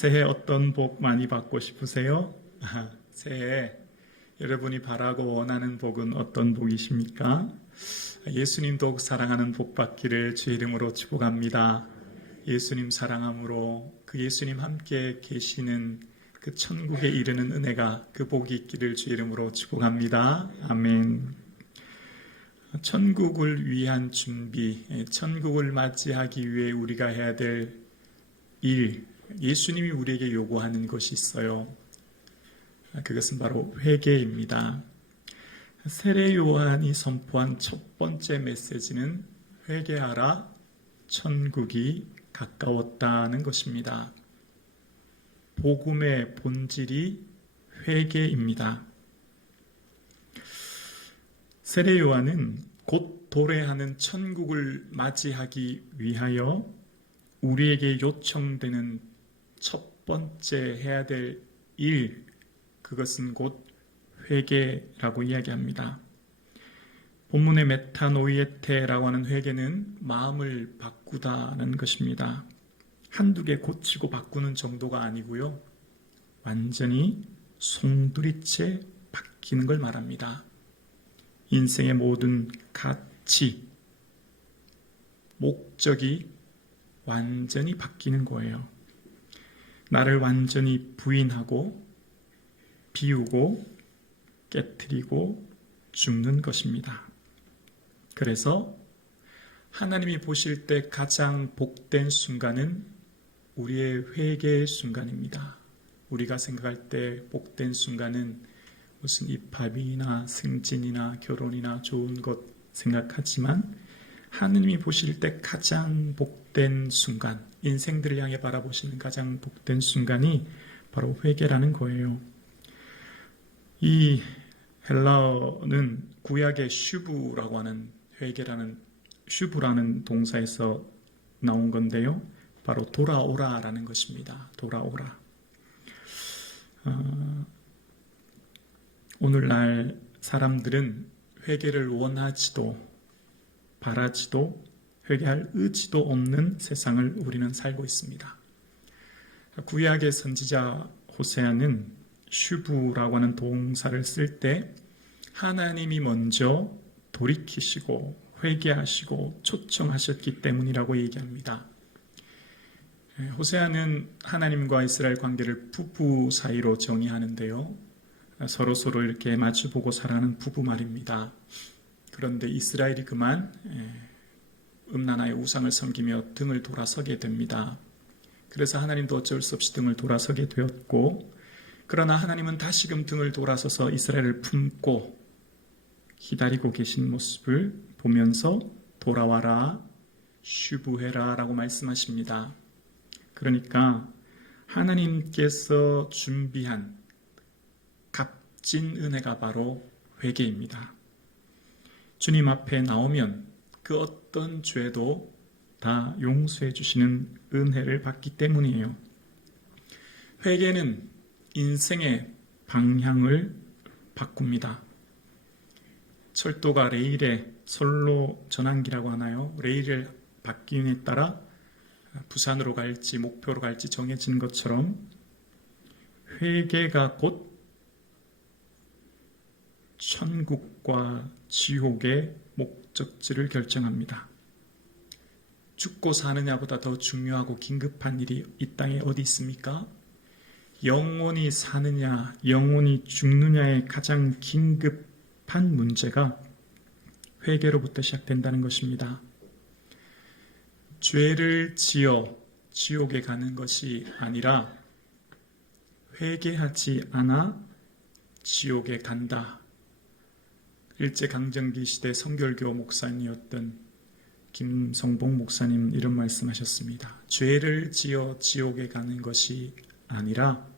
새해 어떤 복 많이 받고 싶으세요? 새해 여러분이 바라고 원하는 복은 어떤 복이십니까? 예수님 더욱 사랑하는 복 받기를 주의 이름으로 축복합니다. 예수님 사랑함으로 그 예수님 함께 계시는 그 천국에 이르는 은혜가 그 복이 있기를 주의 이름으로 축복합니다. 아멘. 천국을 위한 준비, 천국을 맞이하기 위해 우리가 해야 될 일, 예수님이 우리에게 요구하는 것이 있어요. 그것은 바로 회개입니다. 세례 요한이 선포한 첫 번째 메시지는 회개하라, 천국이 가까웠다는 것입니다. 복음의 본질이 회개입니다. 세례 요한은 곧 도래하는 천국을 맞이하기 위하여 우리에게 요청되는 첫 번째 해야 될 일, 그것은 곧 회개라고 이야기합니다. 본문의 메타노이에테라고 하는 회개는 마음을 바꾸다는 것입니다. 한두 개 고치고 바꾸는 정도가 아니고요, 완전히 송두리째 바뀌는 걸 말합니다. 인생의 모든 가치, 목적이 완전히 바뀌는 거예요. 나를 완전히 부인하고 비우고 깨트리고 죽는 것입니다. 그래서 하나님이 보실 때 가장 복된 순간은 우리의 회개의 순간입니다. 우리가 생각할 때 복된 순간은 무슨 입학이나 승진이나 결혼이나 좋은 것 생각하지만 하느님이 보실 때 가장 복된 순간, 인생들을 향해 바라보시는 가장 복된 순간이 바로 회개라는 거예요. 이 헬라어는 구약의 슈브라고 하는 회개라는 슈브라는 동사에서 나온 건데요, 바로 돌아오라라는 것입니다. 돌아오라. 오늘날 사람들은 회개를 원하지도 바라지도 회개할 의지도 없는 세상을 우리는 살고 있습니다. 구약의 선지자 호세아는 슈브라고 하는 동사를 쓸 때 하나님이 먼저 돌이키시고 회개하시고 초청하셨기 때문이라고 얘기합니다. 호세아는 하나님과 이스라엘 관계를 부부 사이로 정의하는데요, 서로 이렇게 마주보고 살아가는 부부 말입니다. 그런데 이스라엘이 그만 음란하의 우상을 섬기며 등을 돌아서게 됩니다. 그래서 하나님도 어쩔 수 없이 등을 돌아서게 되었고, 그러나 하나님은 다시금 등을 돌아서서 이스라엘을 품고 기다리고 계신 모습을 보면서 돌아와라, 슈브해라 라고 말씀하십니다. 그러니까 하나님께서 준비한 값진 은혜가 바로 회개입니다. 주님 앞에 나오면 그 어떤 죄도 다 용서해 주시는 은혜를 받기 때문이에요. 회개는 인생의 방향을 바꿉니다. 철도가 레일에 선로 전환기라고 하나요? 레일을 바뀌느냐에 따라 부산으로 갈지 목표로 갈지 정해진 것처럼 회개가 곧 천국과 지옥의 목적지를 결정합니다. 죽고 사느냐보다 더 중요하고 긴급한 일이 이 땅에 어디 있습니까? 영원히 사느냐, 영원히 죽느냐의 가장 긴급한 문제가 회개로부터 시작된다는 것입니다. 죄를 지어 지옥에 가는 것이 아니라 회개하지 않아 지옥에 간다. 일제강점기 시대 성결교 목사님이었던 김성봉 목사님 이런 말씀하셨습니다. 죄를 지어 지옥에 가는 것이 아니라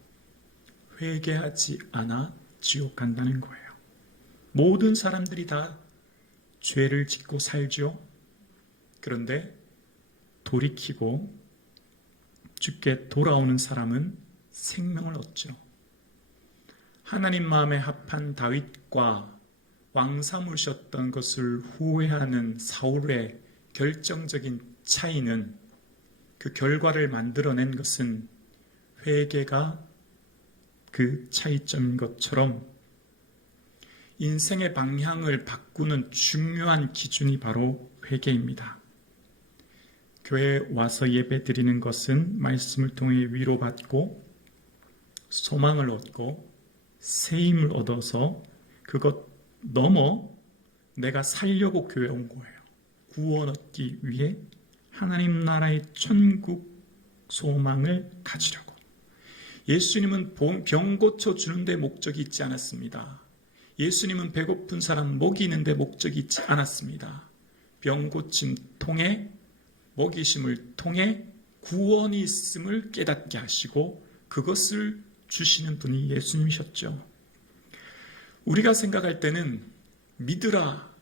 회개하지 않아 지옥 간다는 거예요. 모든 사람들이 다 죄를 짓고 살죠. 그런데 돌이키고 주께 돌아오는 사람은 생명을 얻죠. 하나님 마음에 합한 다윗과 왕 삼으셨던 것을 후회하는 사울의 결정적인 차이는, 그 결과를 만들어낸 것은 회개가 그 차이점인 것처럼 인생의 방향을 바꾸는 중요한 기준이 바로 회개입니다. 교회에 와서 예배 드리는 것은 말씀을 통해 위로받고 소망을 얻고 새 힘을 얻어서 그것 넘어 내가 살려고 교회에 온 거예요. 구원 얻기 위해 하나님 나라의 천국 소망을 가지려고. 예수님은 병 고쳐주는 데 목적이 있지 않았습니다. 예수님은 배고픈 사람 먹이는 데 목적이 있지 않았습니다. 병 고침 통해 먹이심을 통해 구원이 있음을 깨닫게 하시고 그것을 주시는 분이 예수님이셨죠. 우리가 생각할 때는 믿으라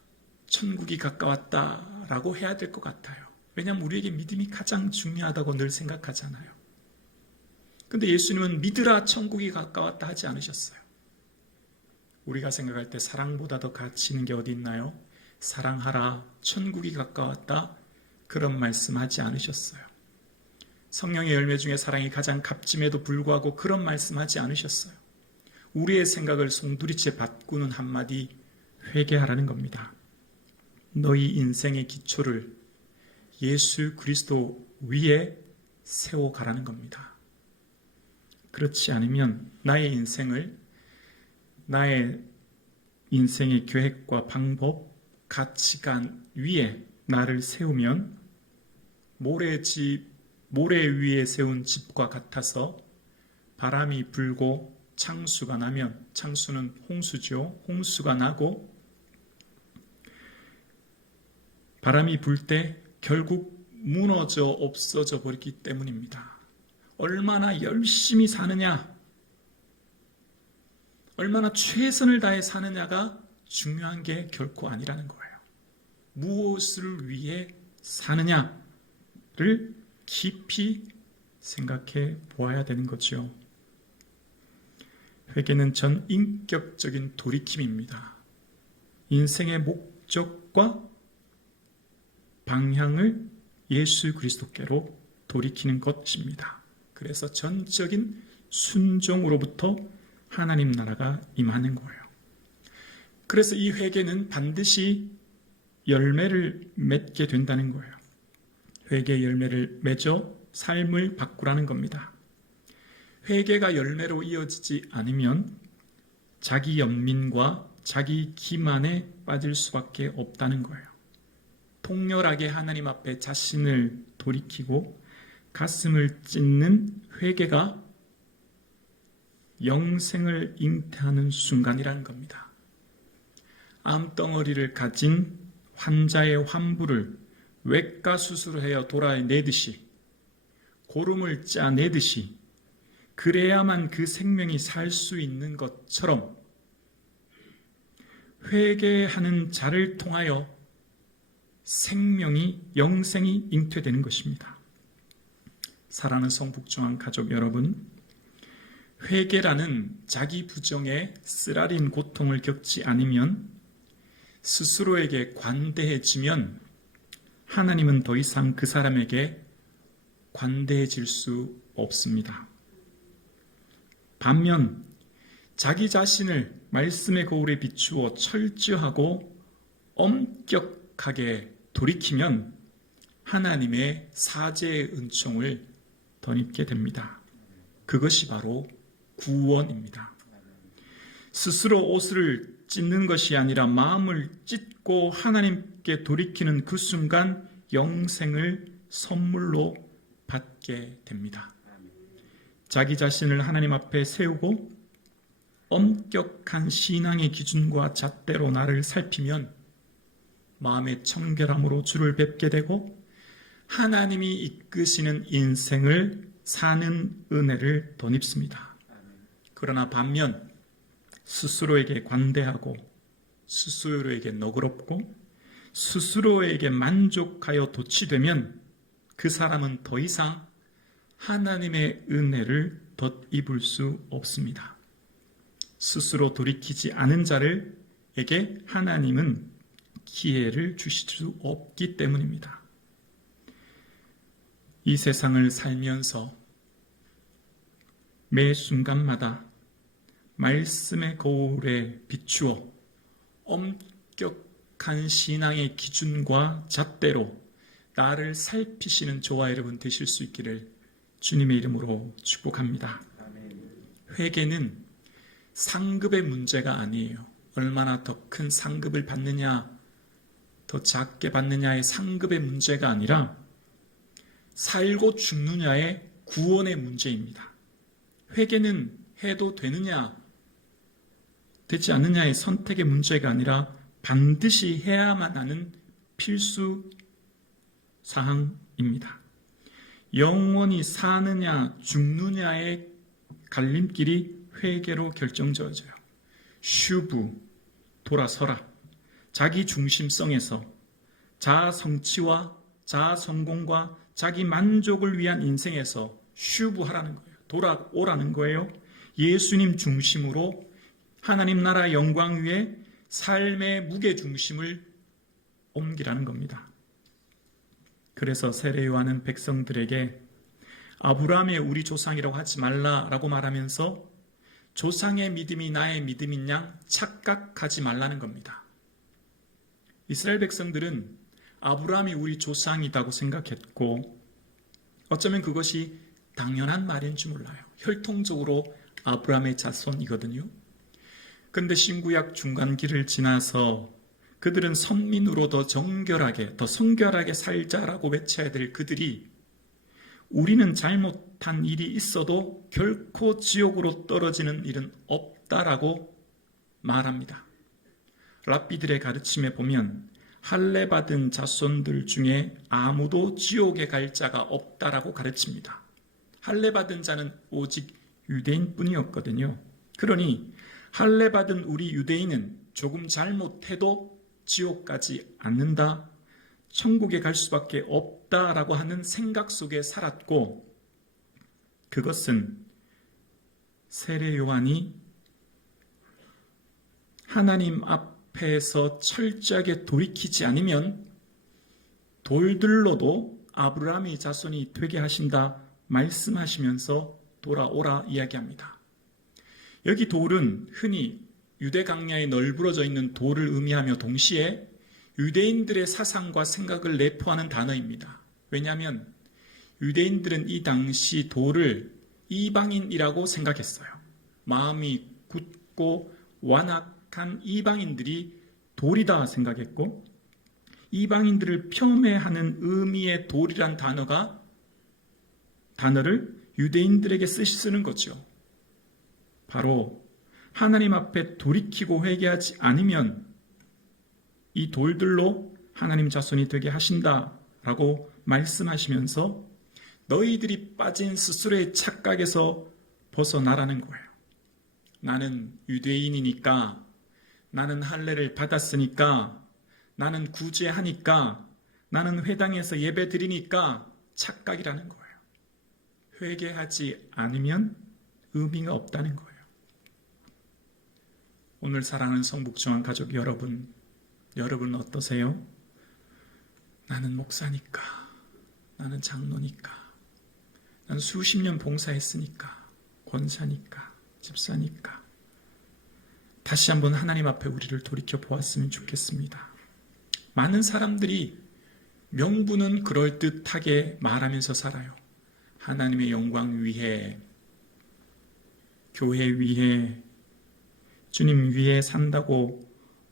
천국이 가까웠다라고 해야 될 것 같아요. 왜냐하면 우리에게 믿음이 가장 중요하다고 늘 생각하잖아요. 근데 예수님은 믿으라 천국이 가까웠다 하지 않으셨어요. 우리가 생각할 때 사랑보다 더 가치 있는 게 어디 있나요? 사랑하라 천국이 가까웠다 그런 말씀하지 않으셨어요. 성령의 열매 중에 사랑이 가장 값짐에도 불구하고 그런 말씀하지 않으셨어요. 우리의 생각을 송두리째 바꾸는 한마디 회개하라는 겁니다. 너희 인생의 기초를 예수 그리스도 위에 세워가라는 겁니다. 그렇지 않으면 나의 인생의 계획과 방법, 가치관 위에 나를 세우면 모래 위에 세운 집과 같아서 바람이 불고 창수가 나면, 창수는 홍수죠. 홍수가 나고 바람이 불 때 결국 무너져 없어져 버리기 때문입니다. 얼마나 열심히 사느냐, 얼마나 최선을 다해 사느냐가 중요한 게 결코 아니라는 거예요. 무엇을 위해 사느냐를 깊이 생각해 보아야 되는 거죠. 회개는 전 인격적인 돌이킴입니다. 인생의 목적과 방향을 예수 그리스도께로 돌이키는 것입니다. 그래서 전적인 순종으로부터 하나님 나라가 임하는 거예요. 그래서 이 회개는 반드시 열매를 맺게 된다는 거예요. 회개의 열매를 맺어 삶을 바꾸라는 겁니다. 회개가 열매로 이어지지 않으면 자기 연민과 자기 기만에 빠질 수밖에 없다는 거예요. 통렬하게 하나님 앞에 자신을 돌이키고 가슴을 찢는 회개가 영생을 잉태하는 순간이라는 겁니다. 암덩어리를 가진 환자의 환부를 외과 수술을 돌아내듯이, 고름을 짜내듯이, 그래야만 그 생명이 살 수 있는 것처럼 회개하는 자를 통하여 영생이 잉태되는 것입니다. 사랑하는 성북중앙 가족 여러분, 회개라는 자기 부정에 쓰라린 고통을 겪지 않으면, 스스로에게 관대해지면 하나님은 더 이상 그 사람에게 관대해질 수 없습니다. 반면 자기 자신을 말씀의 거울에 비추어 철저하고 엄격하게 돌이키면 하나님의 사죄의 은총을 덧입게 됩니다. 그것이 바로 구원입니다. 스스로 옷을 찢는 것이 아니라 마음을 찢고 하나님께 돌이키는 그 순간 영생을 선물로 받게 됩니다. 자기 자신을 하나님 앞에 세우고 엄격한 신앙의 기준과 잣대로 나를 살피면 마음의 청결함으로 주를 뵙게 되고 하나님이 이끄시는 인생을 사는 은혜를 덧입습니다. 그러나 반면 스스로에게 관대하고 스스로에게 너그럽고 스스로에게 만족하여 도취되면 그 사람은 더 이상 하나님의 은혜를 덧입을 수 없습니다. 스스로 돌이키지 않은 자에게 하나님은 기회를 주실 수 없기 때문입니다. 이 세상을 살면서 매 순간마다 말씀의 거울에 비추어 엄격한 신앙의 기준과 잣대로 나를 살피시는 저와 여러분 되실 수 있기를 주님의 이름으로 축복합니다. 회개는 상급의 문제가 아니에요. 얼마나 더 큰 상급을 받느냐, 더 작게 받느냐의 상급의 문제가 아니라 살고 죽느냐의 구원의 문제입니다. 회개는 해도 되느냐, 되지 않느냐의 선택의 문제가 아니라 반드시 해야만 하는 필수 사항입니다. 영원히 사느냐 죽느냐의 갈림길이 회개로 결정져져요. 슈브, 돌아서라. 자기 중심성에서 자아 성취와 자아 성공과 자기 만족을 위한 인생에서 슈브하라는 거예요. 돌아오라는 거예요. 예수님 중심으로 하나님 나라 영광 위에 삶의 무게 중심을 옮기라는 겁니다. 그래서 세례 요한은 백성들에게 아브라함의 우리 조상이라고 하지 말라라고 말하면서 조상의 믿음이 나의 믿음인 양 착각하지 말라는 겁니다. 이스라엘 백성들은 아브라함이 우리 조상이라고 생각했고 어쩌면 그것이 당연한 말인 줄 몰라요. 혈통적으로 아브라함의 자손이거든요. 그런데 신구약 중간기를 지나서 그들은 선민으로 더 정결하게, 더 성결하게 살자라고 외쳐야 될 그들이 우리는 잘못한 일이 있어도 결코 지옥으로 떨어지는 일은 없다라고 말합니다. 랍비들의 가르침에 보면 할례받은 자손들 중에 아무도 지옥에 갈 자가 없다라고 가르칩니다. 할례받은 자는 오직 유대인뿐이었거든요. 그러니 할례받은 우리 유대인은 조금 잘못해도 지옥 가지 않는다, 천국에 갈 수밖에 없다라고 하는 생각 속에 살았고, 그것은 세례 요한이 하나님 앞에서 철저하게 돌이키지 않으면 돌들로도 아브라함의 자손이 되게 하신다 말씀하시면서 돌아오라 이야기합니다. 여기 돌은 흔히 유대 강야에 널브러져 있는 돌을 의미하며 동시에 유대인들의 사상과 생각을 내포하는 단어입니다. 왜냐하면 유대인들은 이 당시 돌을 이방인이라고 생각했어요. 마음이 굳고 완악한 이방인들이 돌이다 생각했고, 이방인들을 폄훼하는 의미의 돌이란 단어를 유대인들에게 쓰는 거죠. 바로 하나님 앞에 돌이키고 회개하지 않으면 이 돌들로 하나님 자손이 되게 하신다라고 말씀하시면서 너희들이 빠진 스스로의 착각에서 벗어나라는 거예요. 나는 유대인이니까, 나는 할례를 받았으니까, 나는 구제하니까, 나는 회당에서 예배 드리니까 착각이라는 거예요. 회개하지 않으면 의미가 없다는 거예요. 오늘 사랑하는 성북중앙 가족 여러분은 어떠세요? 나는 목사니까, 나는 장로니까, 나는 수십 년 봉사했으니까, 권사니까, 집사니까. 다시 한번 하나님 앞에 우리를 돌이켜 보았으면 좋겠습니다. 많은 사람들이 명분은 그럴듯하게 말하면서 살아요. 하나님의 영광 위해, 교회 위해, 주님 위해 산다고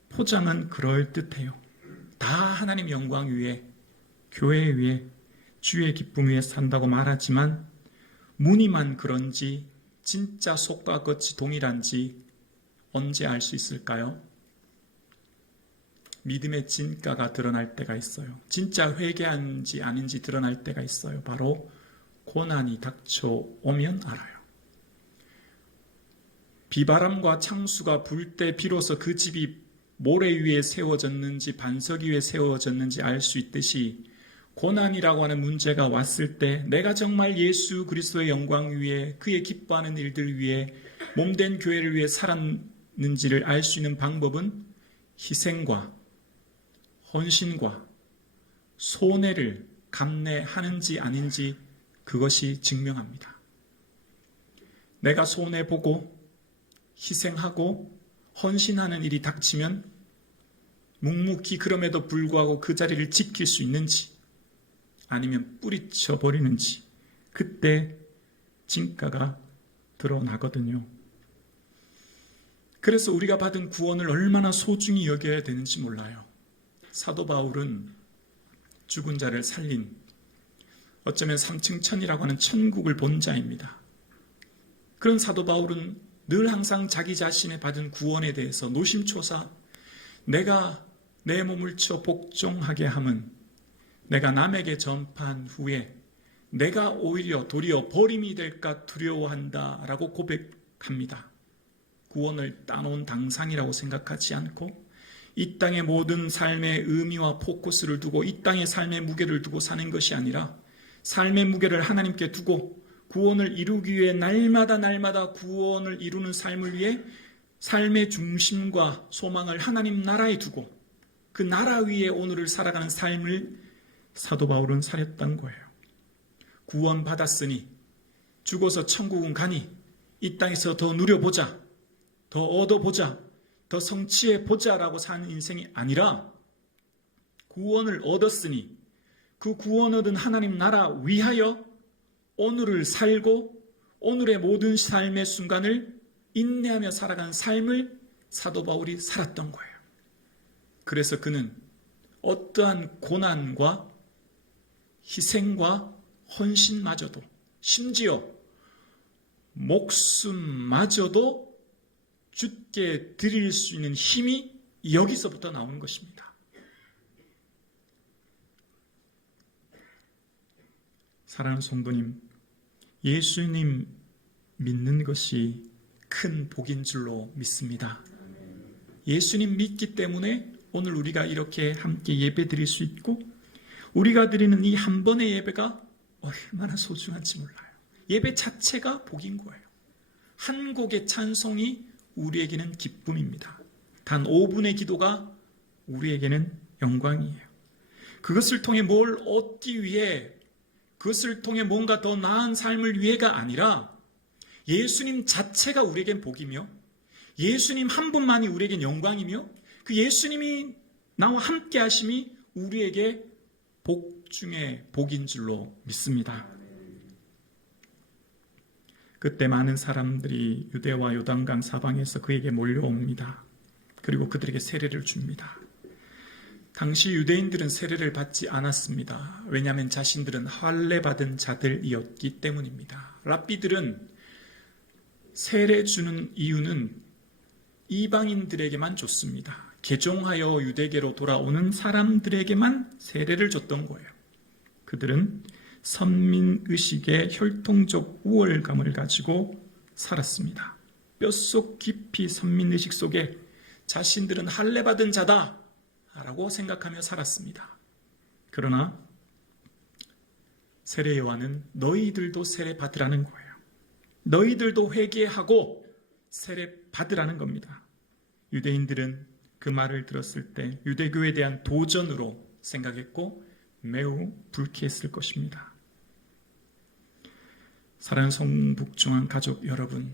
포장은 그럴듯해요. 다 하나님 영광 위해, 교회 위해, 주의 기쁨 위해 산다고 말하지만 무늬만 그런지 진짜 속과 겉이 동일한지 언제 알 수 있을까요? 믿음의 진가가 드러날 때가 있어요. 진짜 회개한지 아닌지 드러날 때가 있어요. 바로 고난이 닥쳐오면 알아요. 비바람과 창수가 불 때 비로소 그 집이 모래 위에 세워졌는지 반석 위에 세워졌는지 알 수 있듯이 고난이라고 하는 문제가 왔을 때 내가 정말 예수 그리스도의 영광 위에, 그의 기뻐하는 일들 위에, 몸된 교회를 위해 살았는지를 알 수 있는 방법은 희생과 헌신과 손해를 감내하는지 아닌지 그것이 증명합니다. 내가 손해보고 희생하고 헌신하는 일이 닥치면 묵묵히 그럼에도 불구하고 그 자리를 지킬 수 있는지 아니면 뿌리쳐 버리는지 그때 진가가 드러나거든요. 그래서 우리가 받은 구원을 얼마나 소중히 여겨야 되는지 몰라요. 사도 바울은 죽은 자를 살린 어쩌면 3층 천이라고 하는 천국을 본 자입니다. 그런 사도 바울은 늘 항상 자기 자신의 받은 구원에 대해서 노심초사 내가 내 몸을 쳐 복종하게 함은 내가 남에게 전파한 후에 내가 오히려 도리어 버림이 될까 두려워한다라고 고백합니다. 구원을 따놓은 당상이라고 생각하지 않고 이 땅의 모든 삶의 의미와 포커스를 두고 이 땅의 삶의 무게를 두고 사는 것이 아니라 삶의 무게를 하나님께 두고 구원을 이루기 위해 날마다 구원을 이루는 삶을 위해 삶의 중심과 소망을 하나님 나라에 두고 그 나라 위에 오늘을 살아가는 삶을 사도 바울은 살았던 거예요. 구원 받았으니 죽어서 천국은 가니 이 땅에서 더 누려보자, 더 얻어보자, 더 성취해보자 라고 사는 인생이 아니라 구원을 얻었으니 그 구원 얻은 하나님 나라 위하여 오늘을 살고 오늘의 모든 삶의 순간을 인내하며 살아가는 삶을 사도 바울이 살았던 거예요. 그래서 그는 어떠한 고난과 희생과 헌신마저도 심지어 목숨마저도 주께 드릴 수 있는 힘이 여기서부터 나오는 것입니다. 사랑하는 성도님, 예수님 믿는 것이 큰 복인 줄로 믿습니다. 예수님 믿기 때문에 오늘 우리가 이렇게 함께 예배 드릴 수 있고 우리가 드리는 이 한 번의 예배가 얼마나 소중한지 몰라요. 예배 자체가 복인 거예요. 한 곡의 찬송이 우리에게는 기쁨입니다. 단 5분의 기도가 우리에게는 영광이에요. 그것을 통해 뭘 얻기 위해 그것을 통해 뭔가 더 나은 삶을 위해가 아니라 예수님 자체가 우리에겐 복이며 예수님 한 분만이 우리에겐 영광이며 그 예수님이 나와 함께 하심이 우리에게 복 중에 복인 줄로 믿습니다. 그때 많은 사람들이 유대와 요단강 사방에서 그에게 몰려옵니다. 그리고 그들에게 세례를 줍니다. 당시 유대인들은 세례를 받지 않았습니다. 왜냐하면 자신들은 할례 받은 자들이었기 때문입니다. 랍비들은 세례 주는 이유는 이방인들에게만 줬습니다. 개종하여 유대계로 돌아오는 사람들에게만 세례를 줬던 거예요. 그들은 선민의식의 혈통적 우월감을 가지고 살았습니다. 뼛속 깊이 선민의식 속에 자신들은 할례 받은 자다 라고 생각하며 살았습니다. 그러나 세례 요한은 너희들도 세례 받으라는 거예요. 너희들도 회개하고 세례 받으라는 겁니다. 유대인들은 그 말을 들었을 때 유대교에 대한 도전으로 생각했고 매우 불쾌했을 것입니다. 사랑하는 성북중앙 가족 여러분,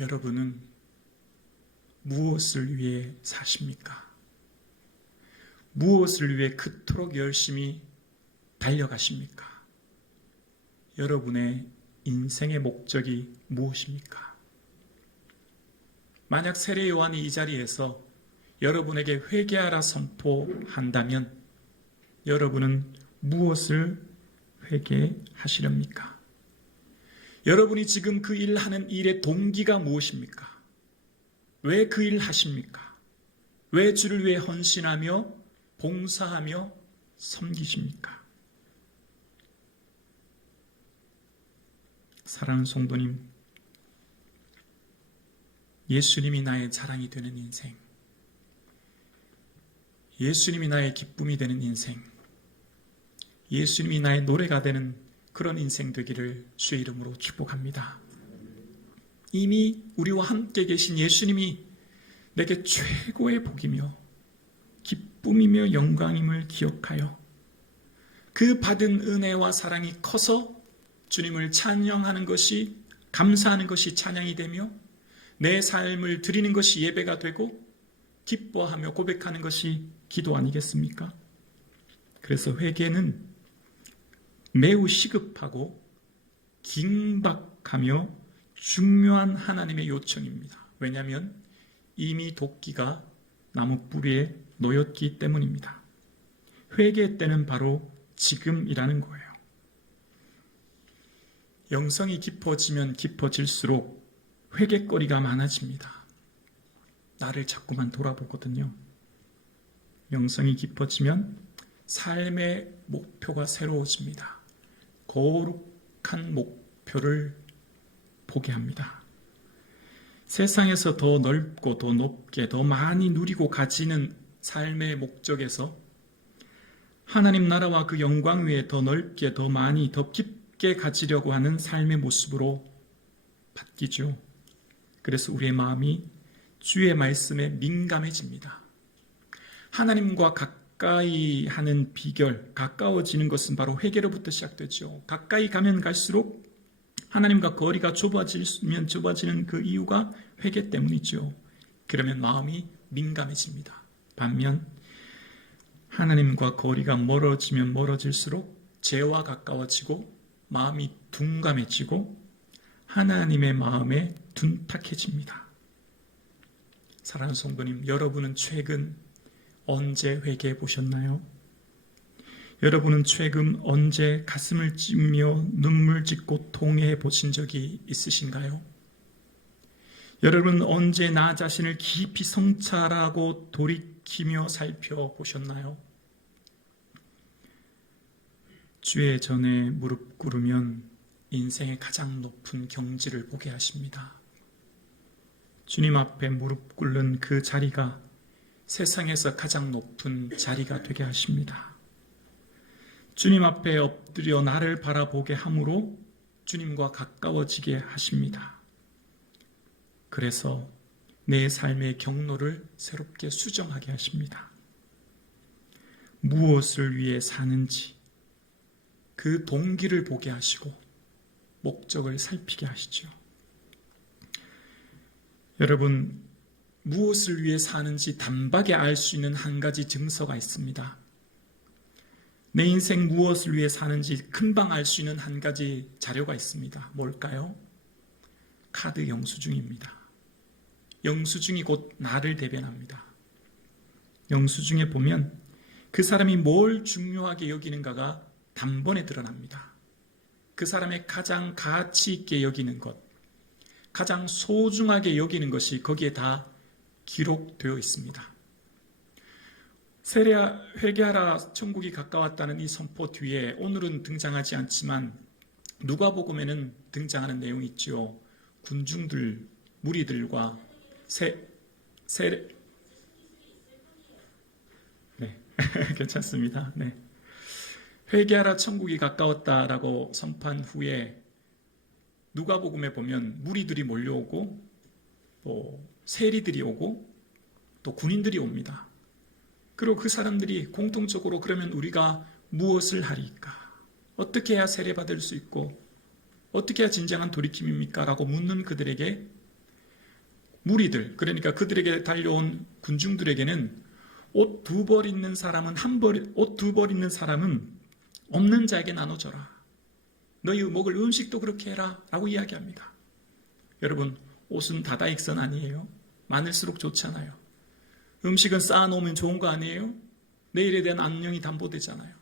여러분은 무엇을 위해 사십니까? 무엇을 위해 그토록 열심히 달려가십니까? 여러분의 인생의 목적이 무엇입니까? 만약 세례 요한이 이 자리에서 여러분에게 회개하라 선포한다면 여러분은 무엇을 회개하시렵니까? 여러분이 지금 그 일 하는 일의 동기가 무엇입니까? 왜 그 일 하십니까? 왜 주를 위해 헌신하며 봉사하며 섬기십니까? 사랑하는 성도님, 예수님이 나의 자랑이 되는 인생, 예수님이 나의 기쁨이 되는 인생, 예수님이 나의 노래가 되는 그런 인생 되기를 주의 이름으로 축복합니다. 이미 우리와 함께 계신 예수님이 내게 최고의 복이며 기쁨이며 영광임을 기억하여 그 받은 은혜와 사랑이 커서 주님을 찬양하는 것이, 감사하는 것이 찬양이 되며 내 삶을 드리는 것이 예배가 되고 기뻐하며 고백하는 것이 기도 아니겠습니까? 그래서 회개는 매우 시급하고 긴박하며 중요한 하나님의 요청입니다. 왜냐하면 이미 도끼가 나무 뿌리에 놓였기 때문입니다. 회개 때는 바로 지금이라는 거예요. 영성이 깊어지면 깊어질수록 회개거리가 많아집니다. 나를 자꾸만 돌아보거든요. 영성이 깊어지면 삶의 목표가 새로워집니다. 거룩한 목표를 보게 합니다. 세상에서 더 넓고 더 높게 더 많이 누리고 가지는 삶의 목적에서 하나님 나라와 그 영광 위에 더 넓게 더 많이 더 깊게 가지려고 하는 삶의 모습으로 바뀌죠. 그래서 우리의 마음이 주의 말씀에 민감해집니다. 하나님과 가까이 하는 비결, 가까워지는 것은 바로 회개로부터 시작되죠. 가까이 가면 갈수록 하나님과 거리가 좁아지면 좁아지는 그 이유가 회개 때문이죠. 그러면 마음이 민감해집니다. 반면 하나님과 거리가 멀어지면 멀어질수록 죄와 가까워지고 마음이 둔감해지고 하나님의 마음에 둔탁해집니다. 사랑하는 성도님, 여러분은 최근 언제 회개해 보셨나요? 여러분은 최근 언제 가슴을 찢으며 눈물 짓고 통회해 보신 적이 있으신가요? 여러분은 언제 나 자신을 깊이 성찰하고 돌이키며 살펴보셨나요? 주의 전에 무릎 꿇으면 인생의 가장 높은 경지를 보게 하십니다. 주님 앞에 무릎 꿇는 그 자리가 세상에서 가장 높은 자리가 되게 하십니다. 주님 앞에 엎드려 나를 바라보게 함으로 주님과 가까워지게 하십니다. 그래서 내 삶의 경로를 새롭게 수정하게 하십니다. 무엇을 위해 사는지 그 동기를 보게 하시고 목적을 살피게 하시죠. 여러분, 무엇을 위해 사는지 단박에 알 수 있는 한 가지 증서가 있습니다. 내 인생 무엇을 위해 사는지 금방 알 수 있는 한 가지 자료가 있습니다. 뭘까요? 카드 영수증입니다. 영수증이 곧 나를 대변합니다. 영수증에 보면 그 사람이 뭘 중요하게 여기는가가 단번에 드러납니다. 그 사람의 가장 가치 있게 여기는 것, 가장 소중하게 여기는 것이 거기에 다 기록되어 있습니다. 회개하라 천국이 가까웠다는 이 선포 뒤에 오늘은 등장하지 않지만 누가복음에는 등장하는 내용이 있죠. 군중들, 무리들과 네, 괜찮습니다. 네. 회개하라 천국이 가까웠다라고 선포한 후에 누가복음에 보면 무리들이 몰려오고 또 세리들이 오고 또 군인들이 옵니다. 그리고 그 사람들이 공통적으로 그러면 우리가 무엇을 하리까? 어떻게 해야 세례받을 수 있고 어떻게 해야 진정한 돌이킴입니까? 라고 묻는 그들에게 무리들, 그러니까 그들에게 달려온 군중들에게는 옷 두 벌 있는 사람은 옷 두 벌 있는 사람은 없는 자에게 나눠줘라. 너희 먹을 음식도 그렇게 해라 라고 이야기합니다. 여러분, 옷은 다다익선 아니에요? 많을수록 좋잖아요. 음식은 쌓아놓으면 좋은 거 아니에요? 내일에 대한 안녕이 담보되잖아요.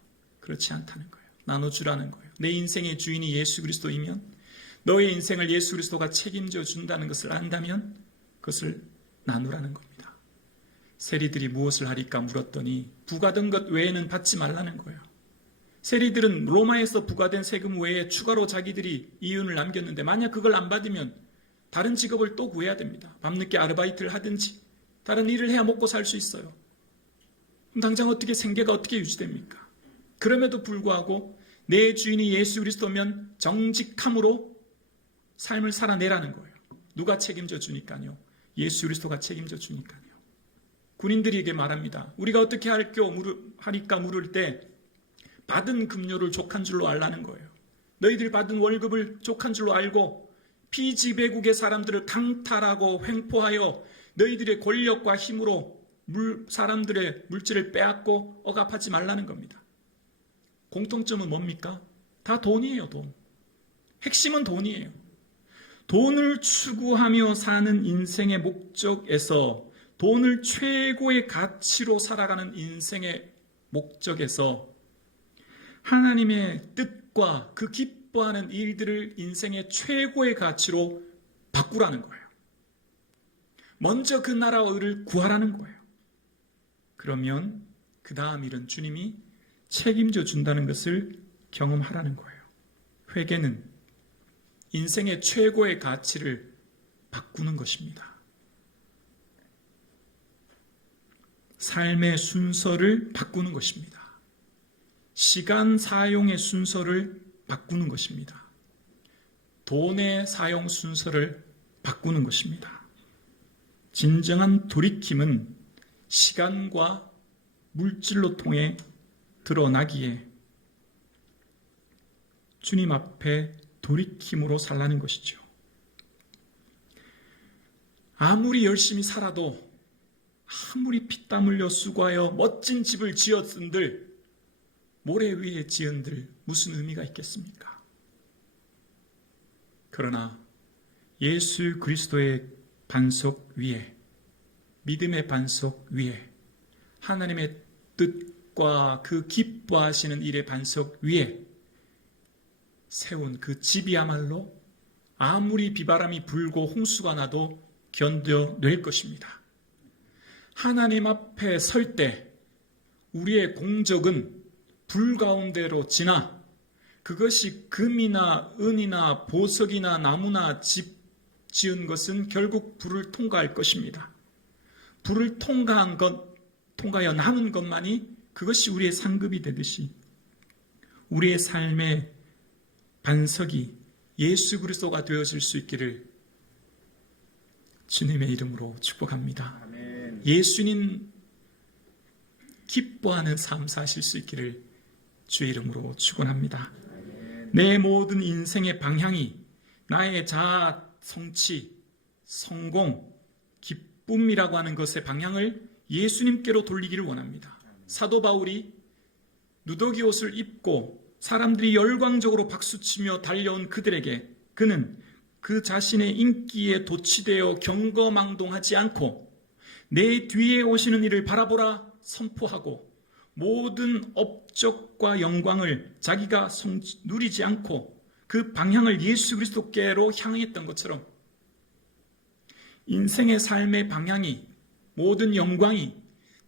그렇지 않다는 거예요. 나눠주라는 거예요. 내 인생의 주인이 예수 그리스도이면 너의 인생을 예수 그리스도가 책임져 준다는 것을 안다면 그것을 나누라는 겁니다. 세리들이 무엇을 하리까 물었더니 부과된 것 외에는 받지 말라는 거예요. 세리들은 로마에서 부과된 세금 외에 추가로 자기들이 이윤을 남겼는데 만약 그걸 안 받으면 다른 직업을 또 구해야 됩니다. 밤늦게 아르바이트를 하든지 다른 일을 해야 먹고 살 수 있어요. 그럼 당장 생계가 어떻게 유지됩니까? 그럼에도 불구하고 내 주인이 예수 그리스도면 정직함으로 삶을 살아내라는 거예요. 누가 책임져 주니까요? 예수 그리스도가 책임져 주니까요. 군인들에게 말합니다. 우리가 어떻게 하리까 물을 때 받은 급료를 족한 줄로 알라는 거예요. 너희들이 받은 월급을 족한 줄로 알고 피지배국의 사람들을 강탈하고 횡포하여 너희들의 권력과 힘으로 사람들의 물질을 빼앗고 억압하지 말라는 겁니다. 공통점은 뭡니까? 다 돈이에요, 돈. 핵심은 돈이에요. 돈을 추구하며 사는 인생의 목적에서, 돈을 최고의 가치로 살아가는 인생의 목적에서 하나님의 뜻과 그 기뻐하는 일들을 인생의 최고의 가치로 바꾸라는 거예요. 먼저 그 나라와 의를 구하라는 거예요. 그러면 그 다음 일은 주님이 책임져 준다는 것을 경험하라는 거예요. 회개는 인생의 최고의 가치를 바꾸는 것입니다. 삶의 순서를 바꾸는 것입니다. 시간 사용의 순서를 바꾸는 것입니다. 돈의 사용 순서를 바꾸는 것입니다. 진정한 돌이킴은 시간과 물질로 통해 드러나기에 주님 앞에 돌이킴으로 살라는 것이죠. 아무리 열심히 살아도, 아무리 피땀 흘려 수고하여 멋진 집을 지었은들 모래 위에 지은들 무슨 의미가 있겠습니까? 그러나 예수 그리스도의 반석 위에, 믿음의 반석 위에, 하나님의 뜻과 그 기뻐하시는 일의 반석 위에 세운 그 집이야말로 아무리 비바람이 불고 홍수가 나도 견뎌낼 것입니다. 하나님 앞에 설 때 우리의 공적은 불 가운데로 지나 그것이 금이나 은이나 보석이나 나무나 집 지은 것은 결국 불을 통과할 것입니다. 불을 통과하여 남은 것만이 그것이 우리의 상급이 되듯이 우리의 삶의 반석이 예수 그리스도가 되어질 수 있기를 주님의 이름으로 축복합니다. 아멘. 예수님 기뻐하는 삶 사실 수 있기를 주의 이름으로 축원합니다. 아멘. 내 모든 인생의 방향이 나의 자아, 성취, 성공, 기쁨이라고 하는 것의 방향을 예수님께로 돌리기를 원합니다. 사도 바울이 누더기 옷을 입고 사람들이 열광적으로 박수치며 달려온 그들에게 그는 그 자신의 인기에 도취되어 경거망동하지 않고 내 뒤에 오시는 이를 바라보라 선포하고 모든 업적과 영광을 자기가 누리지 않고 그 방향을 예수 그리스도께로 향했던 것처럼 인생의 삶의 방향이, 모든 영광이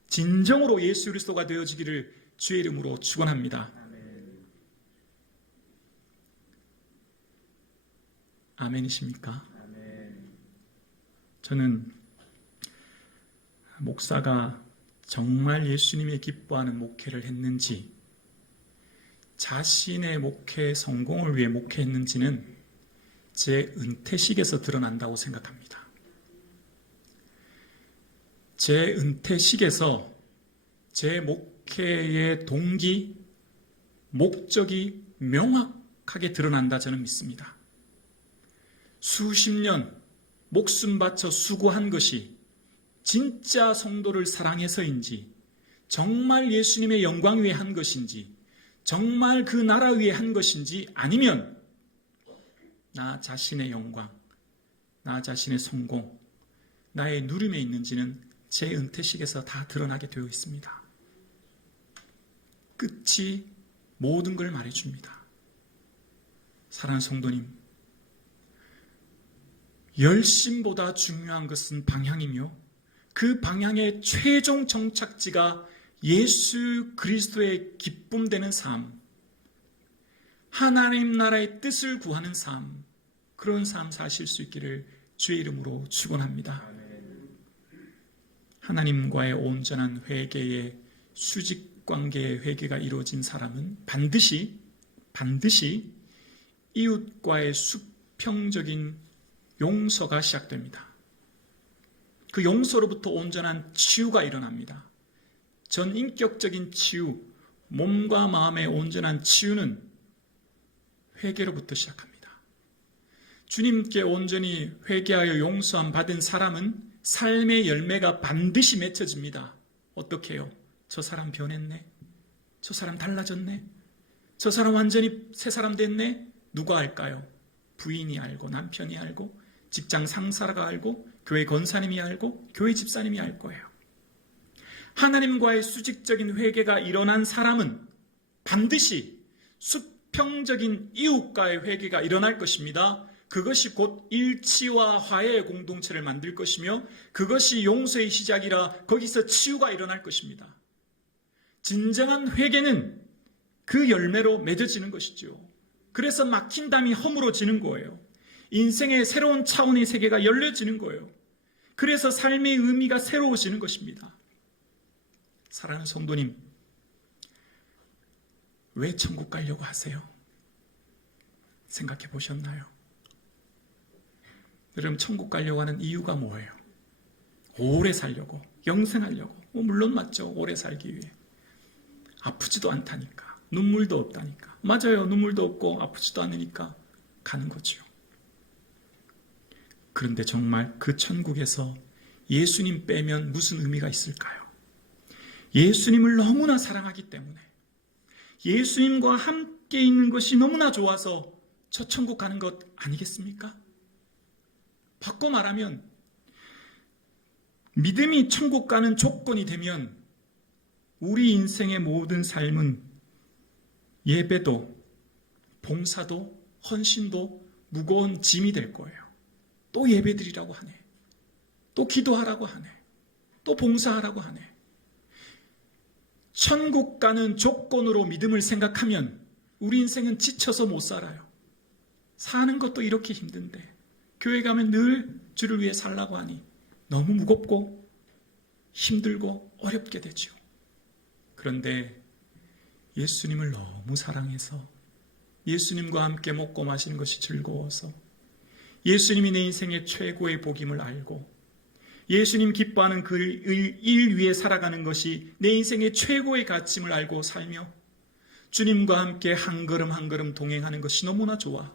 진정으로 예수 그리스도가 되어지기를 주의 이름으로 축원합니다. 아멘이십니까? 아멘. 저는 목사가 정말 예수님이 기뻐하는 목회를 했는지, 자신의 목회 성공을 위해 목회했는지는 제 은퇴식에서 드러난다고 생각합니다. 제 은퇴식에서 제 목회의 동기, 목적이 명확하게 드러난다 저는 믿습니다. 수십 년 목숨 바쳐 수고한 것이 진짜 성도를 사랑해서인지, 정말 예수님의 영광 위해 한 것인지, 정말 그 나라 위해 한 것인지, 아니면 나 자신의 영광, 나 자신의 성공, 나의 누림에 있는지는 제 은퇴식에서 다 드러나게 되어 있습니다. 끝이 모든 걸 말해줍니다. 사랑하는 성도님, 열심보다 중요한 것은 방향이며 그 방향의 최종 정착지가 예수 그리스도의 기쁨 되는 삶, 하나님 나라의 뜻을 구하는 삶, 그런 삶 사실 수 있기를 주의 이름으로 축원합니다. 하나님과의 온전한 회개의 수직관계의 회개가 이루어진 사람은 반드시 이웃과의 수평적인 용서가 시작됩니다. 그 용서로부터 온전한 치유가 일어납니다. 전인격적인 치유, 몸과 마음의 온전한 치유는 회개로부터 시작합니다. 주님께 온전히 회개하여 용서함 받은 사람은 삶의 열매가 반드시 맺혀집니다. 어떻게 해요? 저 사람 변했네? 저 사람 달라졌네? 저 사람 완전히 새 사람 됐네? 누가 알까요? 부인이 알고, 남편이 알고, 직장 상사가 알고, 교회 권사님이 알고, 교회 집사님이 알 거예요. 하나님과의 수직적인 회개가 일어난 사람은 반드시 수평적인 이웃과의 회개가 일어날 것입니다. 그것이 곧 일치와 화해의 공동체를 만들 것이며 그것이 용서의 시작이라 거기서 치유가 일어날 것입니다. 진정한 회개는 그 열매로 맺어지는 것이죠. 그래서 막힌 담이 허물어지는 거예요. 인생의 새로운 차원의 세계가 열려지는 거예요. 그래서 삶의 의미가 새로워지는 것입니다. 사랑하는 성도님, 왜 천국 가려고 하세요? 생각해 보셨나요? 여러분, 천국 가려고 하는 이유가 뭐예요? 오래 살려고, 영생하려고. 물론 맞죠. 오래 살기 위해. 아프지도 않다니까. 눈물도 없다니까. 맞아요. 눈물도 없고 아프지도 않으니까 가는 거죠. 그런데 정말 그 천국에서 예수님 빼면 무슨 의미가 있을까요? 예수님을 너무나 사랑하기 때문에, 예수님과 함께 있는 것이 너무나 좋아서 저 천국 가는 것 아니겠습니까? 바꿔 말하면 믿음이 천국 가는 조건이 되면 우리 인생의 모든 삶은 예배도, 봉사도, 헌신도 무거운 짐이 될 거예요. 또 예배드리라고 하네. 또 기도하라고 하네. 또 봉사하라고 하네. 천국 가는 조건으로 믿음을 생각하면 우리 인생은 지쳐서 못 살아요. 사는 것도 이렇게 힘든데 교회 가면 늘 주를 위해 살라고 하니 너무 무겁고 힘들고 어렵게 되죠. 그런데 예수님을 너무 사랑해서 예수님과 함께 먹고 마시는 것이 즐거워서 예수님이 내 인생의 최고의 복임을 알고 예수님 기뻐하는 그 일 위에 살아가는 것이 내 인생의 최고의 가치임을 알고 살며 주님과 함께 한 걸음 한 걸음 동행하는 것이 너무나 좋아.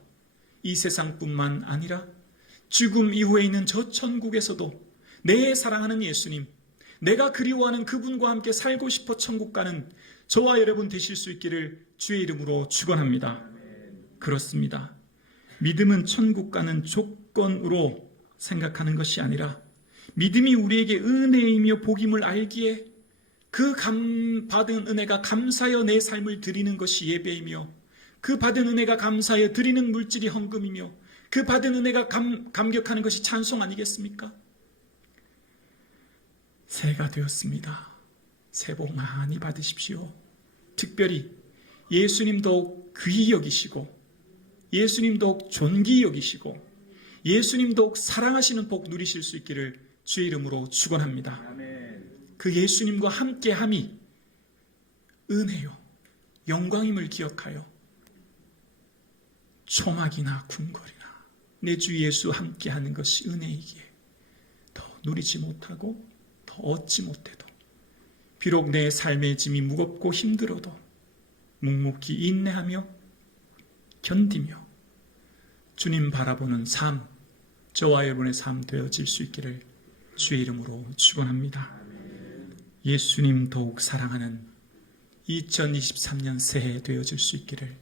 이 세상뿐만 아니라 죽음 이후에 있는 저 천국에서도 내 사랑하는 예수님, 내가 그리워하는 그분과 함께 살고 싶어 천국 가는 저와 여러분 되실 수 있기를 주의 이름으로 축원합니다. 그렇습니다. 믿음은 천국 가는 조건으로 생각하는 것이 아니라 믿음이 우리에게 은혜이며 복임을 알기에 그 받은 은혜가 감사하여 내 삶을 드리는 것이 예배이며 그 받은 은혜가 감사하여 드리는 물질이 헌금이며 그 받은 은혜가 감격하는 것이 찬송 아니겠습니까? 새해가 되었습니다. 새해 복 많이 받으십시오. 특별히 예수님도 귀히 여기시고 예수님도 존귀히 여기시고 예수님도 사랑하시는 복 누리실 수 있기를 주의 이름으로 축원합니다. 그 예수님과 함께함이 은혜요 영광임을 기억하여 초막이나 궁궐이나 내 주 예수 함께하는 것이 은혜이기에 더 누리지 못하고 더 얻지 못해도 비록 내 삶의 짐이 무겁고 힘들어도 묵묵히 인내하며 견디며 주님 바라보는 삶, 저와 여러분의 삶 되어질 수 있기를 주의 이름으로 축원합니다. 예수님 더욱 사랑하는 2023년 새해 되어질 수 있기를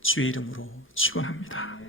주의 이름으로 축원합니다.